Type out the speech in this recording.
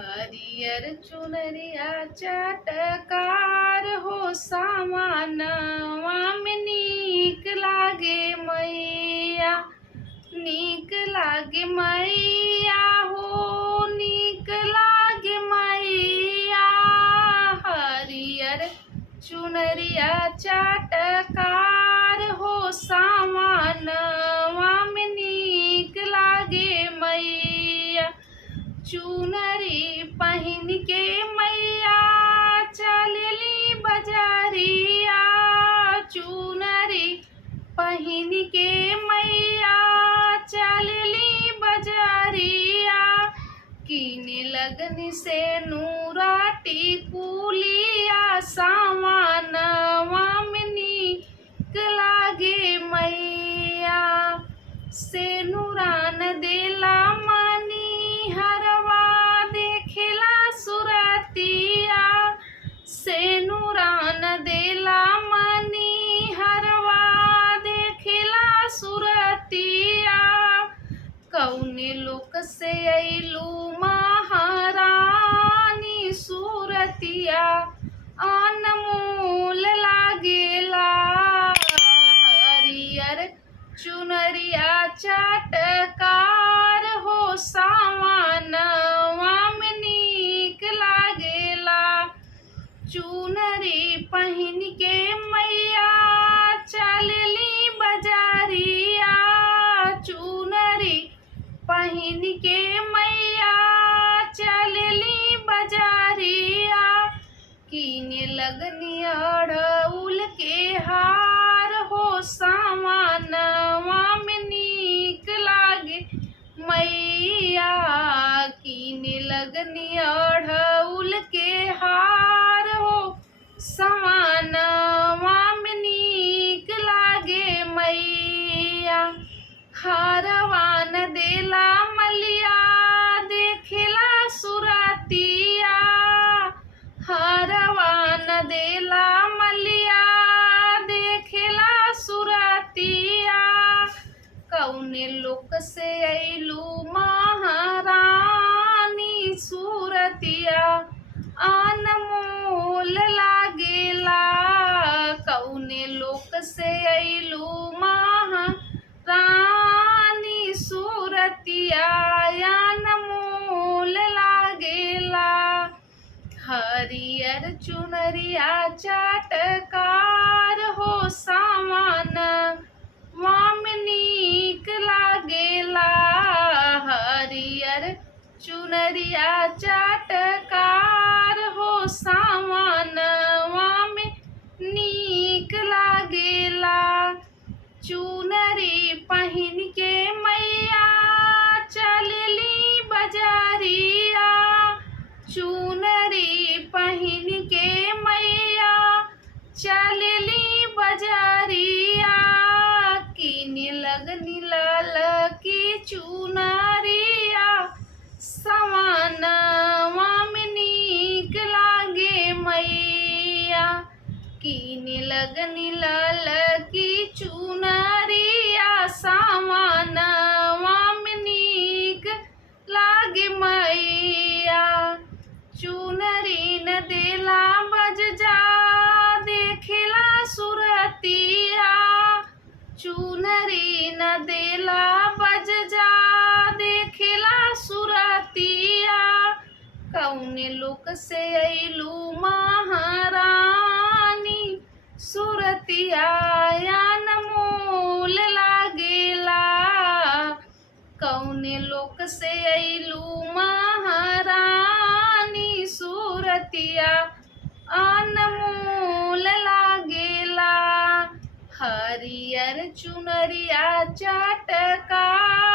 हरियर चुनरिया चटकार हो सामानवा में नीक लागे मैया। नीक लागे मैया हो नीक लागे मैया। हरियर चुनरिया चटकार हो सामानवा में नीक लागे मैया। चुनरी पहिन के मैया चलली बजारिया। चुनरी पहिन के मैया चलली बजारिया। कीने लगन से नूराटी कुलिया सामानवा में नीक लागे मैया। से नूरान देला मनी हरवा देखेला सुरतिया। से नूरान देला मनी हरवा देखेला सुरतिया। कौने लोक से अइलू महारानी सूरतिया अनमोल लागेला। हरियर चुनरिया चटकार हो सामानवा में नीक लागेला। चुनरी पहिन के मैया चलली बजारिया। चुनरी पहिन के मैया चलली बजारिया। कीने लगनी अड़उल के हार हो सामानवा में नीक लागे मैया। कीने लगनी अड़उल के हार हो सामानवा में नीक लागे मैया। हारवान देला मलिया देखेला सुरतिया। हारवान देला मलिया देखेला सुरतिया। कौने लोक से अइलू महारानी सूरतिया अनमोल लागेला। कौने लोक से अइलू महारानी सूरतिया अनमोल लागेला। हरियर चुनरिया चटकार हो सामानवा में नीक लागेला। हरियर चुनरिया चटकार हो सामानवा में नीक लागेला। चुनरी पहिन के मैया चलली बजारिया। चुनरी पहिन के मैया चलली बजारिया। कीने लगनी लाल की चुनरिया सामानवा में नीक लागे मैया। कीने लगनी लाल की चुनरिया सामानवा में नीक लागे मैया। चुनरी न देला बज जा देखेला सुरतिया। चुनरी न देला बज जा देखेला सुरतिया। कौने लोक से अइलू महारानी सूरतिया अनमोल लागेला। कौने लोक से अइलू महारानी सूरतिया अनमोल लागेला। हरियर चुनरिया चटकार